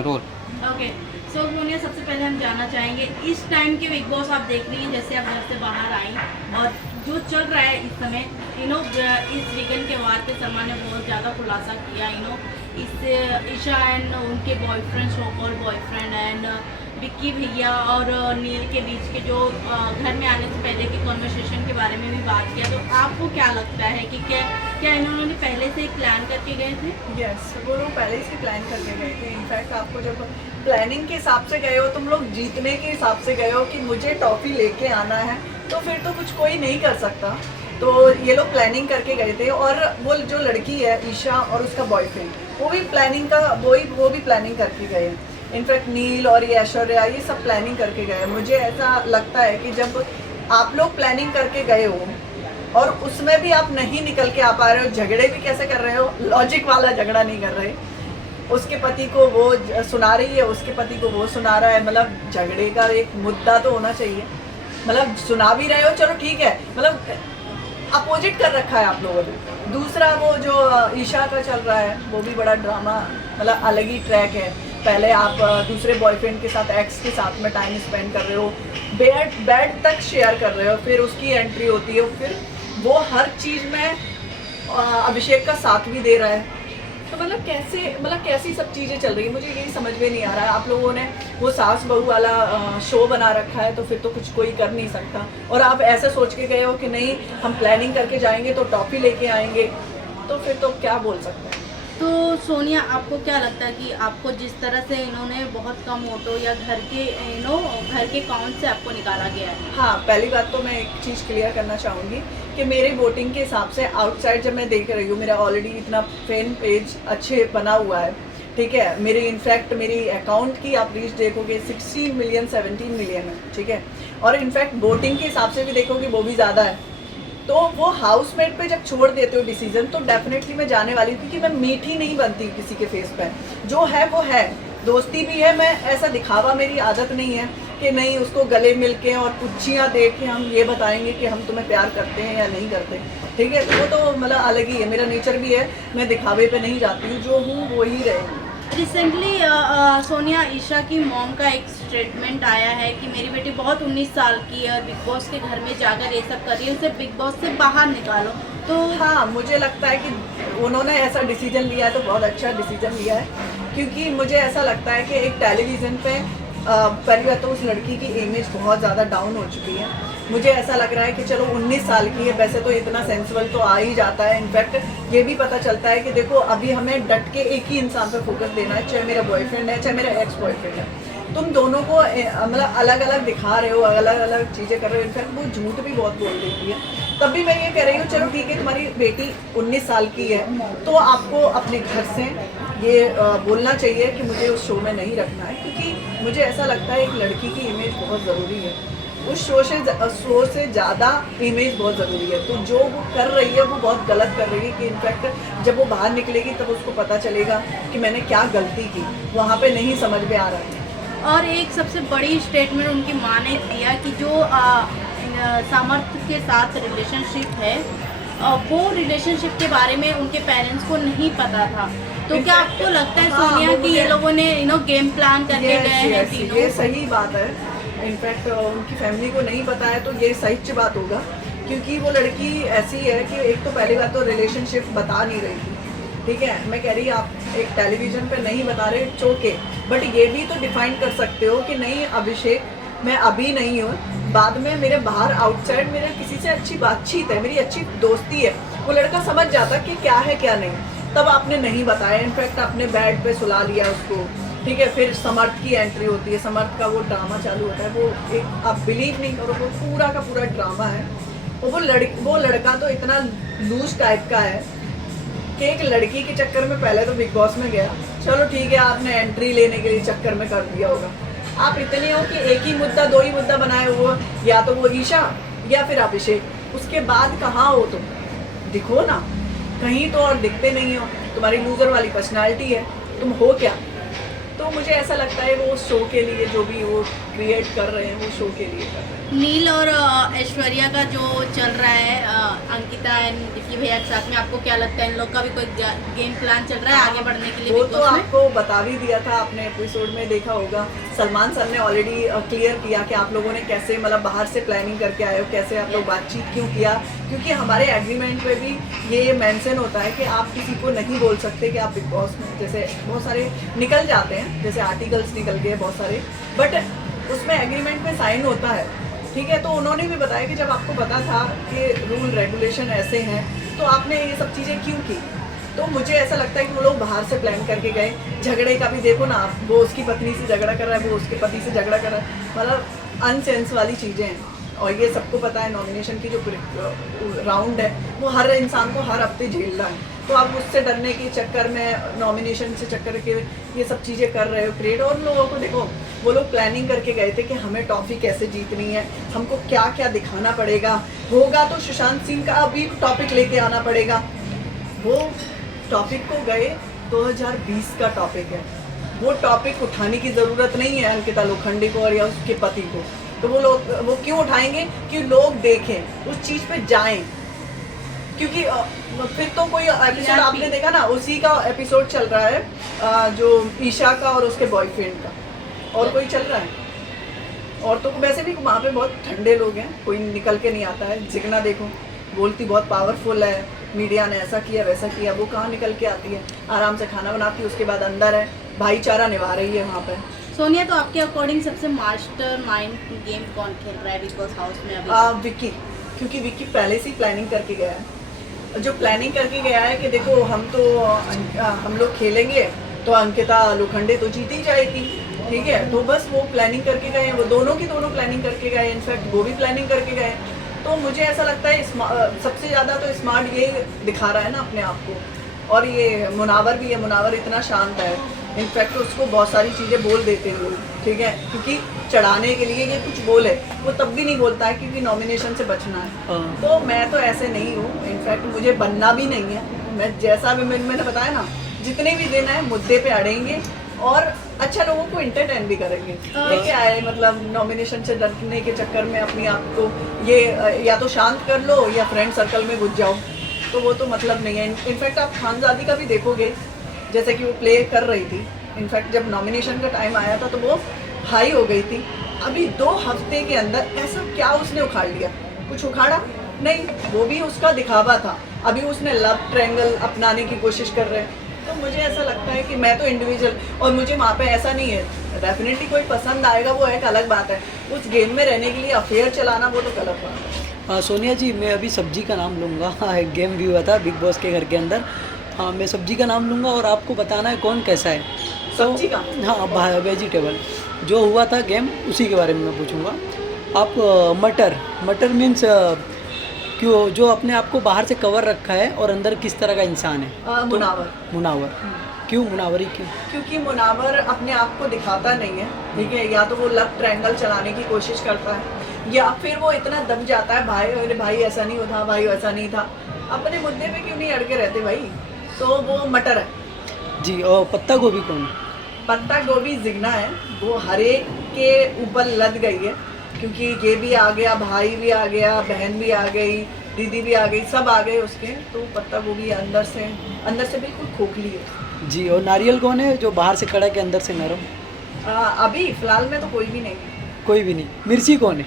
Role. Okay, सो सोनिया, सबसे पहले हम जानना चाहेंगे इस टाइम के बिग बॉस आप देख रही हैं, जैसे आप घर से बाहर आई और जो चल रहा है इस समय, इस वीकेंड के बाद पे सलमान ने बहुत ज़्यादा खुलासा किया, इस ईशा एंड उनके boyfriend, so called boyfriend and Vicky भैया और नील के बीच के जो घर में आने से पहले के कॉन्वर्सेशन के बारे में भी बात किया। तो आपको क्या लगता है कि क्या इन्होंने पहले से प्लान करके गए थे? यस, वो लोग पहले से प्लान करके गए थे। इनफैक्ट आपको जब प्लानिंग के हिसाब से गए हो, तुम लोग जीतने के हिसाब से गए हो कि मुझे टॉफी लेके आना है, तो फिर तो कुछ कोई नहीं कर सकता। तो ये लोग प्लानिंग करके गए थे। और वो जो लड़की है ईशा और उसका बॉयफ्रेंड, वो भी प्लानिंग का वो भी प्लानिंग करके गए। इनफैक्ट नील और ये ऐश्वर्या, ये सब प्लानिंग करके गए। मुझे ऐसा लगता है कि जब आप लोग प्लानिंग करके गए हो और उसमें भी आप नहीं निकल के आ पा रहे हो, झगड़े भी कैसे कर रहे हो, लॉजिक वाला झगड़ा नहीं कर रहे, उसके पति को वो सुना रही है, उसके पति को वो सुना रहा है। मतलब झगड़े का एक मुद्दा तो होना चाहिए। मतलब सुना भी रहे हो, चलो ठीक है, मतलब अपोजिट कर रखा है आप लोगों ने। दूसरा वो जो ईशा का चल रहा है, वो भी बड़ा ड्रामा, मतलब अलग ही ट्रैक है। पहले आप दूसरे बॉयफ्रेंड के साथ, एक्स के साथ में टाइम स्पेंड कर रहे हो, बेड तक शेयर कर रहे हो, फिर उसकी एंट्री होती है, फिर वो हर चीज़ में अभिषेक का साथ भी दे रहा है। तो मतलब कैसी सब चीज़ें चल रही है, मुझे यही समझ में नहीं आ रहा है। आप लोगों ने वो सास बहू वाला शो बना रखा है, तो फिर तो कुछ कोई कर नहीं सकता। और आप ऐसे सोच के गए हो कि नहीं, हम प्लानिंग करके जाएंगे तो टॉफी लेके आएंगे, तो फिर तो क्या बोल सकते हैं। तो सोनिया, आपको क्या लगता है कि आपको जिस तरह से इन्होंने बहुत कम वोटों या घर के काउंट से आपको निकाला गया है? हाँ, पहली बात तो मैं एक चीज़ क्लियर करना चाहूँगी कि मेरे वोटिंग के हिसाब से आउटसाइड जब मैं देख रही हूँ, मेरा ऑलरेडी इतना फैन पेज अच्छे बना हुआ है, ठीक है। मेरी अकाउंट की आप रीच देखोगे 16 मिलियन 17 मिलियन है, ठीक है। और इनफैक्ट वोटिंग के हिसाब से भी देखोगे वो भी ज़्यादा है। तो वो हाउसमेट पे जब छोड़ देते हो डिसीजन, तो डेफिनेटली मैं जाने वाली हूँ, क्योंकि मैं मीठी नहीं बनती किसी के फेस पे। जो है वो है, दोस्ती भी है। मैं ऐसा दिखावा, मेरी आदत नहीं है कि नहीं उसको गले मिल के और पुच्छियाँ दे के हम ये बताएंगे कि हम तुम्हें प्यार करते हैं या नहीं करते, ठीक है। वो तो मतलब अलग ही है, मेरा नेचर भी है, मैं दिखावे पे नहीं जाती हूँ, जो हूँ वो ही रहेगी। रिसेंटली सोनिया, ईशा की मॉम का एक स्टेटमेंट आया है कि मेरी बेटी बहुत 19 साल की है और बिग बॉस के घर में जाकर ये सब कर रही है, उसे बिग बॉस से बाहर निकालो। तो हाँ, मुझे लगता है कि उन्होंने ऐसा डिसीजन लिया है तो बहुत अच्छा डिसीजन लिया है, क्योंकि मुझे ऐसा लगता है कि एक टेलीविज़न पे पहली बात तो उस लड़की की इमेज बहुत ज़्यादा डाउन हो चुकी है। मुझे ऐसा लग रहा है कि चलो 19 साल की है, वैसे तो इतना सेंसिबल तो आ ही जाता है। इनफैक्ट ये भी पता चलता है कि देखो अभी हमें डट के एक ही इंसान पर फोकस देना है, चाहे मेरा बॉयफ्रेंड है चाहे मेरा एक्स बॉयफ्रेंड है। तुम दोनों को मतलब अलग अलग दिखा रहे हो, अलग अलग चीज़ें कर रहे हो। इनफैक्ट वो झूठ भी बहुत बोल देती है। तब भी मैं ये कह रही हूँ, चलो ठीक है, तुम्हारी बेटी 19 साल की है, तो आपको अपने घर से ये बोलना चाहिए कि मुझे उस शो में नहीं रखना है, क्योंकि मुझे ऐसा लगता है एक लड़की की इमेज बहुत ज़रूरी है। उस शो से ज़्यादा इमेज बहुत ज़रूरी है। तो जो वो कर रही है वो बहुत गलत कर रही है, कि इनफैक्ट जब वो बाहर निकलेगी तब उसको पता चलेगा कि मैंने क्या गलती की, वहाँ पे नहीं समझ में आ रहा है। और एक सबसे बड़ी स्टेटमेंट उनकी माँ ने दिया कि जो सामर्थ्य के साथ रिलेशनशिप है, वो रिलेशनशिप के बारे में उनके पेरेंट्स को नहीं पता था। तो क्या आपको लगता है सोनिया कि ये लोगों ने गेम प्लान करके गए हैं तीनों? ये सही बात है। इनफैक्ट उनकी फैमिली को नहीं पता है, तो ये सही बात होगा, क्योंकि वो लड़की ऐसी है कि एक तो पहली बात तो रिलेशनशिप बता नहीं रही थी, ठीक है। मैं कह रही आप एक टेलीविज़न पे नहीं बता रहे, चौके, बट ये भी तो डिफाइन कर सकते हो कि नहीं अभिषेक, मैं अभी नहीं हूँ, बाद में मेरे बाहर आउटसाइड मेरे किसी से अच्छी बातचीत है, मेरी अच्छी दोस्ती है, वो लड़का समझ जाता कि क्या है क्या नहीं। तब आपने नहीं बताया, इनफैक्ट आपने बेड पे सुला लिया उसको, ठीक है। फिर समर्थ की एंट्री होती है, समर्थ का वो ड्रामा चालू होता है, वो एक आप बिलीव नहीं करो, वो पूरा का पूरा ड्रामा है। वो लड़का तो इतना लूज टाइप का है कि एक लड़की के चक्कर में पहले तो बिग बॉस में गया, चलो ठीक है, आपने एंट्री लेने के लिए चक्कर में कर दिया होगा। आप इतने हो कि एक ही मुद्दा, दो ही मुद्दा बनाए हुए, या तो वो ईशा या फिर अभिषेक, उसके बाद कहाँ हो तुम? दिखो ना कहीं तो, और दिखते नहीं हो। तुम्हारी लूजर वाली पर्सनालिटी है, तुम हो क्या? तो मुझे ऐसा लगता है वो शो के लिए जो भी वो क्रिएट कर रहे हैं, वो शो के लिए कर रहे हैं। नील और ऐश्वर्या का जो चल रहा है, अंकिता एंड विक्की भैया के साथ में, आपको क्या लगता है इन लोग का भी कोई गेम प्लान चल रहा है आगे बढ़ने के लिए? वो Big तो Boss में? आपको बता भी दिया था, आपने एपिसोड में देखा होगा। सलमान सर ने ऑलरेडी क्लियर किया कि आप लोगों ने कैसे मतलब बाहर से प्लानिंग करके आए हो, कैसे आप लोग बातचीत क्यों किया, क्योंकि हमारे एग्रीमेंट पे भी ये मेंशन होता है कि आप किसी को नहीं बोल सकते कि आप बिग बॉस में, जैसे बहुत सारे निकल जाते हैं, जैसे आर्टिकल्स निकल गए बहुत सारे, बट उसमें एग्रीमेंट में साइन होता है, ठीक है। तो उन्होंने भी बताया कि जब आपको पता था कि रूल रेगुलेशन ऐसे हैं तो आपने ये सब चीज़ें क्यों की। तो मुझे ऐसा लगता है कि वो लोग बाहर से प्लान करके गए। झगड़े का भी देखो ना आप, वो उसकी पत्नी से झगड़ा कर रहा है, वो उसके पति से झगड़ा कर रहा है, मतलब अनसेंस वाली चीज़ें हैं। और ये सबको पता है नॉमिनेशन की जो राउंड है वो हर इंसान को हर हफ्ते झेलना है। तो आप उससे डरने के चक्कर में, नॉमिनेशन से चक्कर के ये सब चीज़ें कर रहे हो क्रिएट। और उन लोगों को देखो, वो लोग प्लानिंग करके गए थे कि हमें टॉफ़ी कैसे जीतनी है, हमको क्या क्या दिखाना पड़ेगा, होगा तो सुशांत सिंह का भी टॉपिक लेके आना पड़ेगा। वो टॉपिक को गए 2020 का टॉपिक है, वो टॉपिक उठाने की ज़रूरत नहीं है अंकिता लोखंडे को और या उसके पति को। तो वो क्यों उठाएंगे कि लोग देखें, उस चीज़ पे जाएं, क्योंकि फिर तो कोई एपिसोड आपने देखा ना, उसी का एपिसोड चल रहा है जो ईशा का और उसके बॉयफ्रेंड का, और कोई चल रहा है। औरतों को वैसे भी वहाँ पे बहुत ठंडे लोग हैं, कोई निकल के नहीं आता है। जिगना देखो, बोलती बहुत पावरफुल है, मीडिया ने ऐसा किया वैसा किया, वो कहाँ निकल के आती है, आराम से खाना बनाती है, उसके बाद अंदर है, भाईचारा निभा रही है वहाँ पे। सोनिया, तो आपके अकॉर्डिंग सबसे मास्टर माइंड गेम कौन खेल रहा है बिग बॉस हाउस में अभी? विक्की, क्योंकि विक्की पहले से ही प्लानिंग करके गया है। जो प्लानिंग करके गया है कि देखो हम लोग खेलेंगे तो अंकिता लोखंडे तो जीत ही जाएगी, ठीक है। तो बस वो प्लानिंग करके गए, वो दोनों प्लानिंग करके गए, इनफैक्ट वो भी प्लानिंग करके गए। तो मुझे ऐसा लगता है सबसे ज़्यादा तो स्मार्ट ये दिखा रहा है ना अपने आप को। और ये मुनावर भी है, मुनावर इतना शांत है, इनफैक्ट उसको बहुत सारी चीज़ें बोल देते हैं लोग, ठीक है, क्योंकि चढ़ाने के लिए ये कुछ बोले, वो तब भी नहीं बोलता है क्योंकि नॉमिनेशन से बचना है। तो मैं तो ऐसे नहीं हूँ, इनफैक्ट मुझे बनना भी नहीं है। मैं जैसा भी मैंने बताया ना, जितने भी दिन है मुद्दे पे अड़ेंगे और अच्छा लोगों को एंटरटेन भी करेंगे। ये क्या है, मतलब नॉमिनेशन से डरने के चक्कर में अपने आप को ये या तो शांत कर लो या फ्रेंड सर्कल में घुस जाओ, तो वो तो मतलब नहीं है। इनफैक्ट आप खानजादी का भी देखोगे, जैसे कि वो प्ले कर रही थी, इनफैक्ट जब नॉमिनेशन का टाइम आया था तो वो हाई हो गई थी। अभी 2 हफ्ते के अंदर ऐसा क्या उसने उखाड़ लिया? कुछ उखाड़ा नहीं, वो भी उसका दिखावा था। अभी उसने लव ट्रायंगल अपनाने की कोशिश कर रहे हैं। तो मुझे ऐसा लगता है कि मैं तो इंडिविजुअल, और मुझे वहाँ पे ऐसा नहीं है, डेफिनेटली कोई पसंद आएगा वो एक अलग बात है, उस गेम में रहने के लिए अफेयर चलाना वो तो गलत बात है। सोनिया जी, मैं अभी सब्जी का नाम लूँगा। एक गेम भी हुआ था बिग बॉस के घर के अंदर। हाँ, मैं सब्जी का नाम लूँगा और आपको बताना है कौन कैसा है। सब्जी का? हाँ, वेजिटेबल जो हुआ था गेम, उसी के बारे में मैं पूछूंगा। आप मटर मीन्स क्यों जो अपने आप को बाहर से कवर रखा है और अंदर किस तरह का इंसान है? मुनावर क्यों? मुनावरी क्यों? क्योंकि मुनावर अपने आप को दिखाता नहीं है, ठीक है। या तो वो लव ट्रायंगल चलाने की कोशिश करता है, या फिर वो इतना दब जाता है, भाई ऐसा नहीं होता, भाई ऐसा नहीं था। अपने मुद्दे पे क्यों नहीं अड़के रहते भाई? तो वो मटर है जी। और पत्ता गोभी कौन है? पत्ता गोभी जिगना है, वो हर एक के ऊपर लद गई है, क्योंकि ये भी आ गया, भाई भी आ गया, बहन भी आ गई, दीदी भी आ गई, सब आ गए उसके। तो पत्ता गोभी अंदर से बिल्कुल खोखली है जी। और नारियल कौन है जो बाहर से कड़क के अंदर से नरम? अभी फिलहाल में तो कोई भी नहीं है। कोई भी नहीं। मिर्ची कौन है?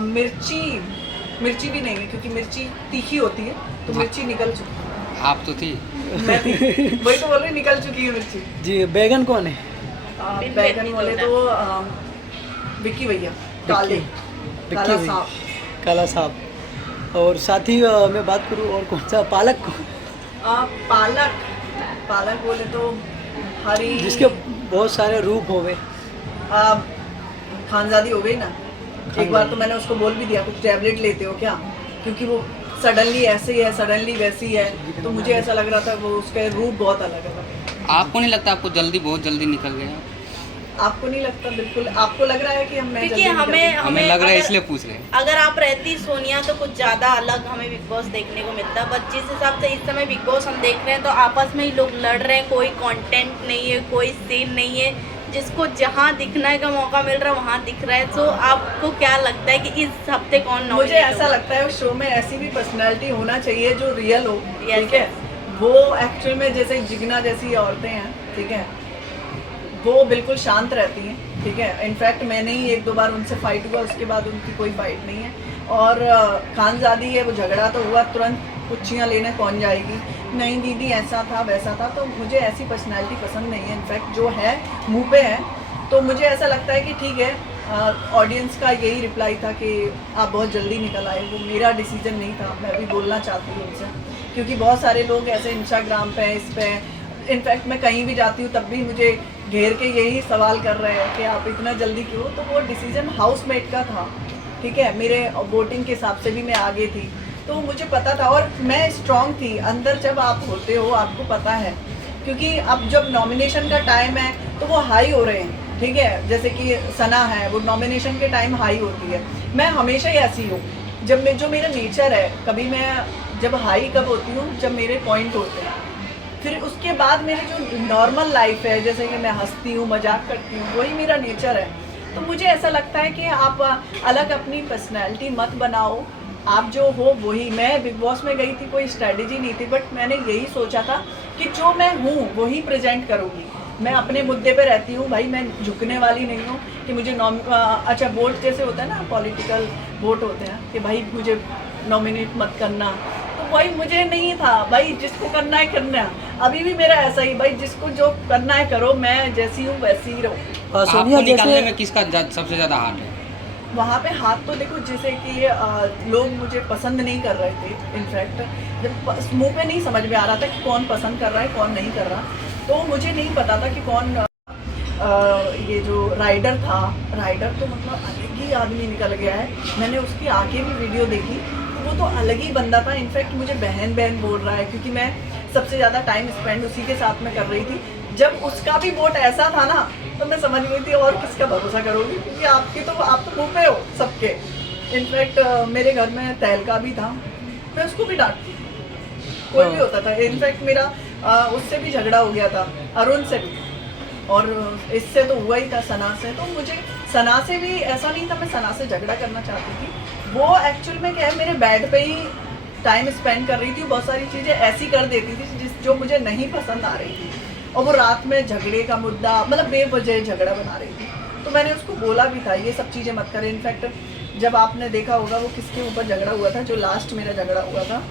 मिर्ची भी नहीं है, क्योंकि मिर्ची तीखी होती है, तो मिर्ची निकल चुकी है। आप तो थी। मैं थी, वही तो बोल रही, निकल चुकी है मिर्ची जी। बैगन कौन है? बैगन वाले तो विक्की भैया, काले काला सांप। काला सांप। और साथ ही मैं बात करूँ और कौन सा? पालक को? पालक बोले तो हरी, जिसके बहुत सारे रूप हो गए। खानजादी हो गई ना। एक बार तो मैंने उसको बोल भी दिया, कुछ टैबलेट लेते हो क्या, क्योंकि वो सडनली ऐसे ही है, सडनली वैसी है। तो मुझे ऐसा लग रहा था वो उसका रूप बहुत अलग है। आपको नहीं लगता आपको बहुत जल्दी निकल गया? आपको नहीं लगता? बिल्कुल आपको लग रहा है कि मैं क्योंकि जल्दी निकल हमें गई? हमें लग रहा है अगर- इसलिए पूछ रहे हैं। अगर आप रहती सोनिया तो कुछ ज़्यादा अलग हमें बिग बॉस देखने को मिलता, बट जिस हिसाब से इस समय बिग बॉस हम देख रहे हैं तो आपस में ही लोग लड़ रहे हैं, कोई कंटेंट नहीं है, कोई सीन नहीं है, जिसको जहाँ दिखने का मौका मिल रहा है वहाँ दिख रहा है। तो आपको क्या लगता है कि इस हफ्ते कौन मुझे nominate ऐसा होगा? लगता है उस शो में ऐसी भी पर्सनालिटी होना चाहिए जो रियल हो, Yes, ठीक है। वो एक्चुअल में जैसे जिगना जैसी औरतें हैं, ठीक है, वो बिल्कुल शांत रहती हैं, ठीक है। इनफैक्ट मैंने ही 1-2 बार उनसे फाइट हुआ, उसके बाद उनकी कोई फाइट नहीं है। और खानजादी है, वो झगड़ा तो हुआ, तुरंत कुर्सियाँ लेने पहुंच जाएगी, नहीं दीदी ऐसा था वैसा था। तो मुझे ऐसी पर्सनालिटी पसंद नहीं है। इनफैक्ट जो है मुँह पे है, तो मुझे ऐसा लगता है कि ठीक है, ऑडियंस का यही रिप्लाई था कि आप बहुत जल्दी निकल आए, वो मेरा डिसीजन नहीं था। मैं भी बोलना चाहती हूँ उनसे, क्योंकि बहुत सारे लोग ऐसे इंस्टाग्राम पे, इस पे, इनफैक्ट मैं कहीं भी जाती हूँ तब भी मुझे घेर के यही सवाल कर रहे हैं कि आप इतना जल्दी क्यों। तो वो डिसीजन हाउसमेट का था, ठीक है। मेरे वोटिंग के हिसाब से भी मैं आगे थी, तो मुझे पता था और मैं स्ट्रांग थी। अंदर जब आप होते हो आपको पता है, क्योंकि अब जब नॉमिनेशन का टाइम है तो वो हाई हो रहे हैं, ठीक है। जैसे कि सना है, वो नॉमिनेशन के टाइम हाई होती है। मैं हमेशा ही ऐसी हूँ, जब मैं, जो मेरा नेचर है, कभी मैं जब हाई कब होती हूँ जब मेरे पॉइंट होते हैं। फिर उसके बाद मेरी जो नॉर्मल लाइफ है, जैसे कि मैं हंसती हूँ, मजाक करती हूँ, वही मेरा नेचर है। तो मुझे ऐसा लगता है कि आप अलग अपनी पर्सनैलिटी मत बनाओ, आप जो हो वही। मैं बिग बॉस में गई थी, कोई स्ट्रेटजी नहीं थी, बट मैंने यही सोचा था कि जो मैं हूँ वही प्रेजेंट करूँगी। मैं अपने मुद्दे पे रहती हूँ भाई, मैं झुकने वाली नहीं हूँ कि मुझे अच्छा वोट जैसे होता है ना, पॉलिटिकल वोट होते हैं कि भाई मुझे नॉमिनेट मत करना, तो वही मुझे नहीं था भाई। जिसको करना है करना, अभी भी मेरा ऐसा ही भाई, जिसको जो करना है करो, मैं जैसी हूँ वैसी ही रहूँ। सोनिया आपको निकालने जैसे में किसका सबसे ज़्यादा हाथ है? वहाँ पे हाथ तो देखो, जैसे कि लोग मुझे पसंद नहीं कर रहे थे। इनफैक्ट जब मुंह पे नहीं समझ में आ रहा था कि कौन पसंद कर रहा है कौन नहीं कर रहा, तो मुझे नहीं पता था कि कौन ये जो राइडर था, राइडर तो मतलब अलग ही आदमी निकल गया है। मैंने उसकी आगे भी वीडियो देखी, तो वो तो अलग ही बंदा था। इनफैक्ट मुझे बहन बहन बोल रहा है, क्योंकि मैं सबसे ज़्यादा टाइम स्पेंड उसी के साथ में कर रही थी। जब उसका भी वोट ऐसा था ना, तो मैं समझ गई थी और किसका भरोसा करोगी, क्योंकि आप तो मुँह पे हो सबके। इनफैक्ट मेरे घर में तहलका भी था, मैं उसको भी डांटती, कोई भी होता था। इनफैक्ट मेरा उससे भी झगड़ा हो गया था, अरुण से भी, और इससे तो हुआ ही था, सना से। तो मुझे सना से भी ऐसा नहीं था मैं सना से झगड़ा करना चाहती थी। वो एक्चुअल में क्या है, मेरे बेड पे ही टाइम स्पेंड कर रही थी, बहुत सारी चीज़ें ऐसी कर देती थी जो मुझे नहीं पसंद आ रही थी, और वो रात में झगड़े का मुद्दा, मतलब बेवजह झगड़ा बना रही थी। तो मैंने उसको बोला भी था ये सब चीज़ें मत करें। इनफैक्ट जब आपने देखा होगा वो किसके ऊपर झगड़ा हुआ था, जो लास्ट मेरा झगड़ा हुआ था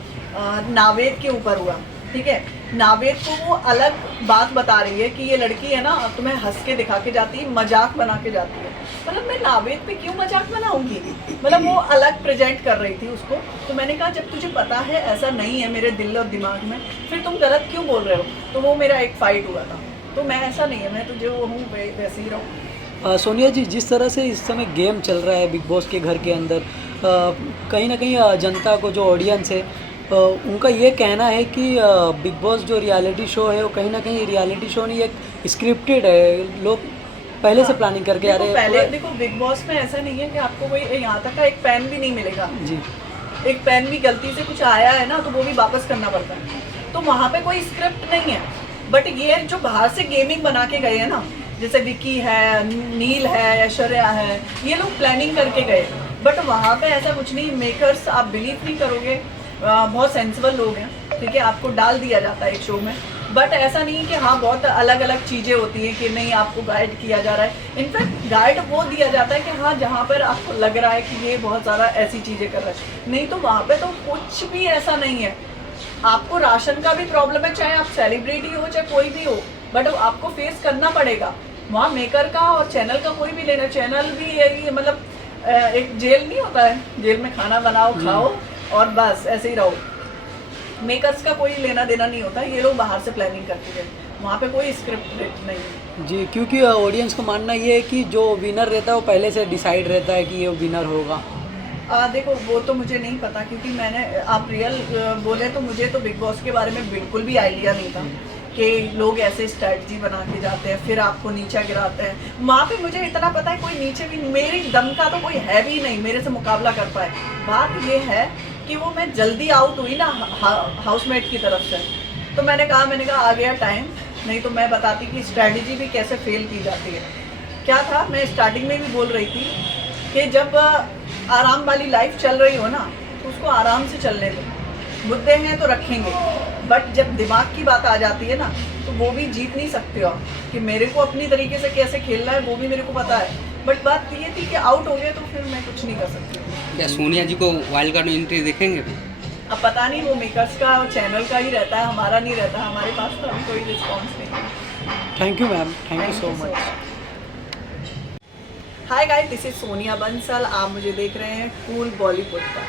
नावेद के ऊपर हुआ, ठीक है। नावेद को वो अलग बात बता रही है कि ये लड़की है ना, तुम्हें हंस के दिखा के जाती है, मजाक बना के जाती है। मतलब मैं नावेद पे क्यों मजाक बनाऊंगी, मतलब वो अलग प्रेजेंट कर रही थी उसको। तो मैंने कहा जब तुझे पता है ऐसा नहीं है मेरे दिल और दिमाग में, फिर तुम गलत क्यों बोल रहे हो। तो वो मेरा एक फाइट हुआ था। तो मैं ऐसा नहीं है, मैं तो जो हूँ वैसे ही रहूँ। सोनिया जी, जिस तरह से इस समय गेम चल रहा है बिग बॉस के घर के अंदर, कहीं ना कहीं जनता को, जो ऑडियंस है, उनका ये कहना है कि बिग बॉस जो रियलिटी शो है वो कहीं ना कहीं रियलिटी शो नहीं, एक स्क्रिप्टेड है। लोग पहले से प्लानिंग करके आ रहे हैं। पहले देखो बिग बॉस में ऐसा नहीं है कि आपको कोई यहाँ तक का एक पेन भी नहीं मिलेगा जी, एक पेन भी गलती से कुछ आया है ना तो वो भी वापस करना पड़ता है। तो वहाँ पे कोई स्क्रिप्ट नहीं है। बट ये जो बाहर से गेमिंग बना के गए हैं ना, जैसे विकी है, नील है, ऐश्वर्या है, ये लोग प्लानिंग करके गए। बट वहाँ पे ऐसा कुछ नहीं। मेकर्स आप बिलीव नहीं करोगे, बहुत सेंसिबल लोग हैं, ठीक है। आपको डाल दिया जाता है एक शो में, बट ऐसा नहीं कि हाँ बहुत अलग अलग चीज़ें होती हैं कि नहीं आपको गाइड किया जा रहा है। इनफैक्ट गाइड वो दिया जाता है कि हाँ जहाँ पर आपको लग रहा है कि ये बहुत ज़्यादा ऐसी चीज़ें कर रहा है, नहीं तो वहाँ पे तो कुछ भी ऐसा नहीं है। आपको राशन का भी प्रॉब्लम है, चाहे आप सेलिब्रिटी हो चाहे कोई भी हो, बट आपको फेस करना पड़ेगा। वहाँ मेकर का और चैनल का कोई भी लेना, चैनल भी यही मतलब एक जेल नहीं होता है, जेल में खाना बनाओ खाओ और बस ऐसे ही रहो। मेकर्स का कोई लेना देना नहीं होता, ये लोग बाहर से प्लानिंग करते हैं, वहाँ पे कोई स्क्रिप्ट नहीं है। जी, क्योंकि ऑडियंस का मानना ये है कि जो विनर रहता है वो पहले से डिसाइड रहता है कि ये विनर होगा। देखो वो तो मुझे नहीं पता, क्योंकि मैंने, आप रियल बोले तो मुझे तो बिग बॉस के बारे में बिल्कुल भी आइडिया नहीं था। कि लोग ऐसे स्ट्रैटेजी बना के जाते हैं फिर आपको नीचे गिराते हैं। वहाँ पे मुझे इतना पता है कोई नीचे भी मेरे दम का तो कोई है भी नहीं मेरे से मुकाबला कर पाए। बात ये है कि वो मैं जल्दी आउट हुई ना हाउसमेट की तरफ से, तो मैंने कहा आ गया टाइम, नहीं तो मैं बताती कि स्ट्रैटेजी भी कैसे फेल की जाती है। क्या था, मैं स्टार्टिंग में भी बोल रही थी कि जब आराम वाली लाइफ चल रही हो ना तो उसको आराम से चलने दो, मुद्दे हैं तो रखेंगे, बट जब दिमाग की बात आ जाती है ना तो वो भी जीत नहीं सकते हो आप, कि मेरे को अपनी तरीके से कैसे खेलना है वो भी मेरे को पता है, बट बात ये थी कि आउट हो गए तो फिर मैं कुछ नहीं कर सकती। क्या सोनिया जी को वाइल्ड कार्ड में एंट्री देखेंगे? अब पता नहीं, वो मेकर्स का और चैनल का ही रहता है, हमारा नहीं रहता। हमारे पास तो अभी कोई रिस्पॉन्स नहीं है। Thank you ma'am, thank you so much. Hi guys, this is Sonia Bansal. आप मुझे देख रहे हैं कूल बॉलीवुड पर।